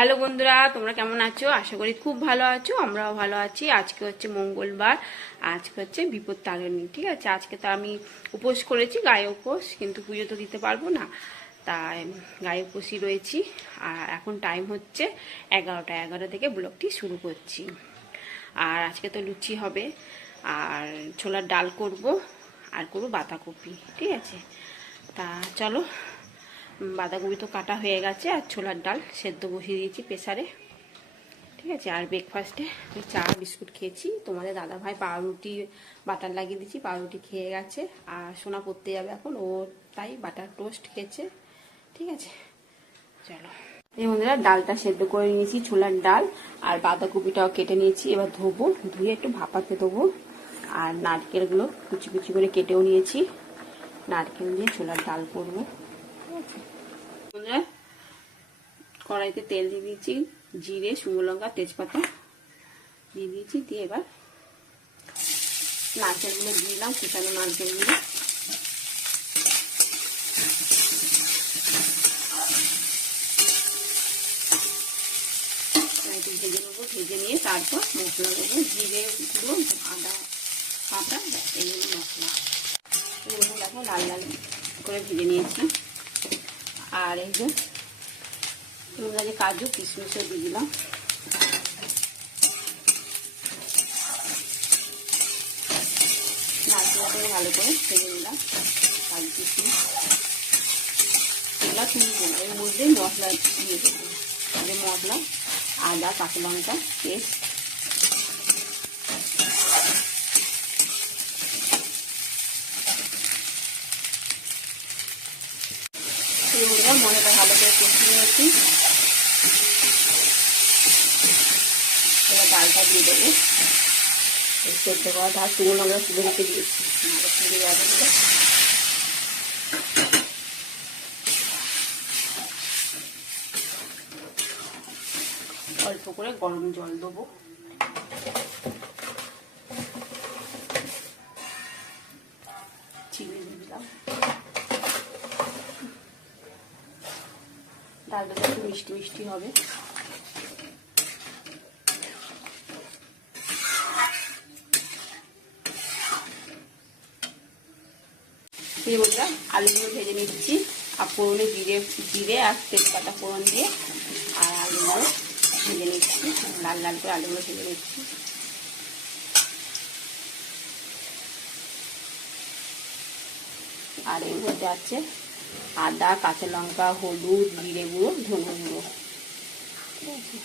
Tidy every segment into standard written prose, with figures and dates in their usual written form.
Hello বন্ধুরা, তোমরা কেমন আছো? আশা করি খুব ভালো আছো। আমরাও ভালো আছি। আজকে হচ্ছে মঙ্গলবার, আজকে হচ্ছে বিপদ তারিণী। ঠিক আছে, আজকে তো আমি উপোস করেছি, গায়ে উপোস, কিন্তু পুজো তো দিতে পারবো না, তাই গায়ে উপোসই রয়েছি। আর এখন টাইম হচ্ছে 11টা থেকে ব্লগটি শুরু করছি। আর আজকে তো লুচি হবে, আর ছোলার ডাল করব, আর করবো বাঁধাকপি। ঠিক আছে, তা চলো। বাঁধাকপি তো কাটা হয়ে গেছে, আর ছোলার ডাল সেদ্ধ বসিয়ে দিয়েছি প্রেসারে। ঠিক আছে, আর ব্রেকফাস্টে আমি চা বিস্কুট খেয়েছি। তোমাদের দাদা ভাই পাউরুটি বাটার লাগিয়ে দিয়েছি, পাউরুটি খেয়ে গেছে। আর সোনা পড়তে যাবে এখন, ও তাই বাটার টোস্ট খেয়েছে। ঠিক আছে, চলো। এই বন্ধুরা, ডালটা সেদ্ধ করে নিয়েছি, ছোলার ডাল, আর বাঁধাকপিটাও কেটে নিয়েছি। এবার ধোবো, ধুয়ে একটু ভাপাতে দেবো। আর নারকেলগুলো কুচি কুচি করে কেটেও নিয়েছি, নারকেল দিয়ে ছোলার ডাল করবো। ঠিক আছে বন্ধুরা, কড়াইতে তেল দিয়ে দিয়েছি, জিরে, শুকনো লঙ্কা, তেজপাতা দিয়ে দিয়েছি। দিয়ে এবার নারকেলগুলো দিয়ে দিলাম, কুচানো নারকেলগুলো। একটু ভেজে নেবো, ভেজে নিয়ে তারপর মশলা দেবো, জিরে গুঁড়ো, আদা বাটা, এইগুলো মশলা। এগুলো দেখো লাল লাল করে ভেজে নিয়েছি। আর এই যে তোমরা যে কাজু কিশমিশও দিয়ে দিলাম। নারকেলগুলো ভালো করে ভেজে নিলাম, কাজু কিশমিশ এগুলো তুলবো। এর মধ্যে মশলা দিয়ে দেবো, মশলা আদা, কাঁচা লঙ্কা পেস্ট, সেগুলো মনেটা ভালো করে কষিয়ে নিয়েছি। এবার ডালটা দিয়ে দেবো, সেদ্ধ করা ডাল শুকনো লঙ্কা তুলে রেখে দিয়েছি, তুলে যাবে। অল্প করে গরম জল দেবো, চিনি দিয়ে দিলাম। ডালটা একটু মিষ্টি মিষ্টি হবে। বন্ধুরা, আলুগুলো ভেজে নিচ্ছি, আর ফোড়নে জিরে আর তেজপাতা ফোড়ন দিয়ে, আর আলুগুলো ভেজে নিচ্ছি, লাল লাল করে আলুগুলো ভেজে নিচ্ছি। আর এর মধ্যে আছে আদা, কাঁচা লঙ্কা, হলুদ, জিরে গুঁড়ো, ধনে গুঁড়ো। ঠিক আছে,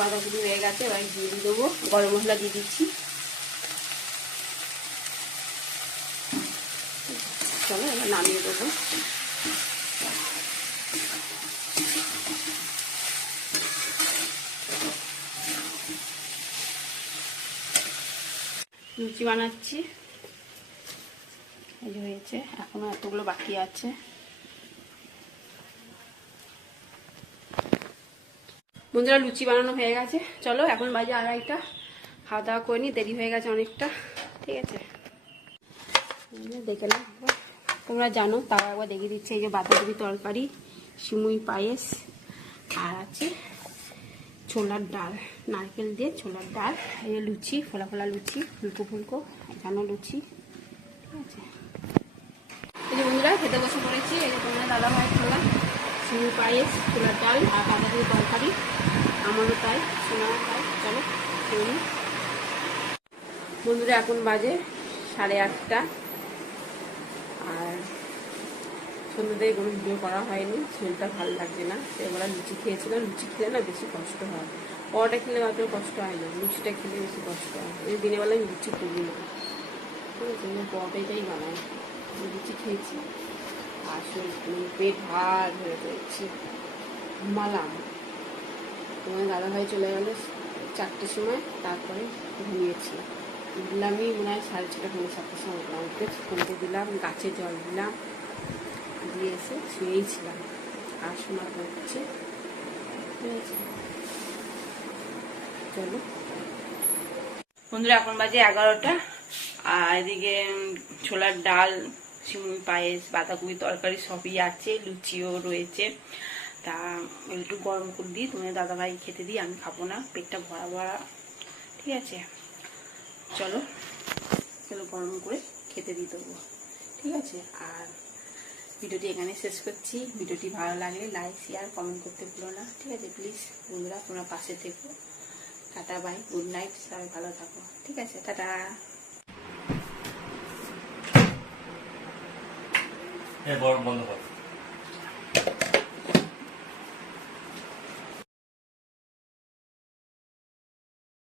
বাঁধাকপি হয়ে গেছে, এবার দিয়ে দেবো, গরম মশলা দিয়ে দিচ্ছি। চলো এবার নামিয়ে দেবো। লুচি বানাচ্ছি, এই যে হয়েছে, এখনো এতগুলো বাকি আছে। বন্ধুরা, লুচি বানানো হয়ে গেছে, চলো এখন বাজে 2:30, খাওয়া দাওয়া করে নি, দেরি হয়ে গেছে অনেকটা। ঠিক আছে, দেখে নাও, তোমরা জানো, তাও একবার দেখিয়ে দিচ্ছে। এই যে বাঁধাকপি তরকারি, সিমুই পায়েস, আর আছে ছোলার ডাল, নারকেল দিয়ে ছোলার ডাল। এই যে লুচি, ফোলা ফোলা লুচি, ফুলকো ফুলকো এখানেও লুচি। ঠিক আছে, এই যে বন্ধুরা খেতে বসে পড়েছি। এই যে তোমরা দাদা ভাই ছোলা, সিমুই পায়েস, ছোলার ডাল আর বাঁধাকপি তরকারি, আমারও তাই, সোনাও তাই। চলো খেয়ে। বন্ধুরা, এখন বাজে 8:30, আর সন্ধ্যাতে কোনো ভিডিও করা হয়নি, শরীরটা ভালো লাগছে না। সেবেলা লুচি খেয়েছিলাম, লুচি খেলে না বেশি কষ্ট হয়, পরোটা খেলে অত কষ্ট হয় না, লুচিটা খেলে বেশি কষ্ট হয়। এই দিনের বেলা আমি লুচি করি না, ঠিক আছে, আমি পরোটাটাই বানাই। লুচি খেয়েছি আর শরীর পেট ভার হয়ে রয়েছে, ঘুমালাম। তোমার দাদাভাই চলে গেল 4টের সময়, তারপরে ঘুমিয়েছি। উঠলামই মনে হয় 6:30, 7টার সময় উঠলাম। উঠে ফোনতে দিলাম, গাছে জল দিলাম, দিয়ে এসে শুয়েই ছিলাম। আর শোনা পড়ছে। ঠিক আছে, চলো বন্ধুরা, এখন বাজে 11টা, আর এদিকে ছোলার ডাল, সিমুই পায়েস, বাঁধাকপি তরকারি সবই আছে, লুচিও রয়েছে। তা একটু গরম করে দিই, তোমাদের দাদাভাই খেতে দিই, আমি খাবো না, পেটটা ভরা ভরা। ঠিক আছে, চলো চলো গরম করে খেতে দিই দেবো। ঠিক আছে, আর ভিডিওটি এখানে শেষ করছি। ভিডিওটি ভালো লাগলে লাইক শেয়ার কমেন্ট করতে ভুলো না। ঠিক আছে, প্লিজ বন্ধুরা তোমরা পাশে থেকো। টাটা বাই, গুড নাইট, সবাই ভালো থাকো। ঠিক আছে, টাটা। বন্ধ কর।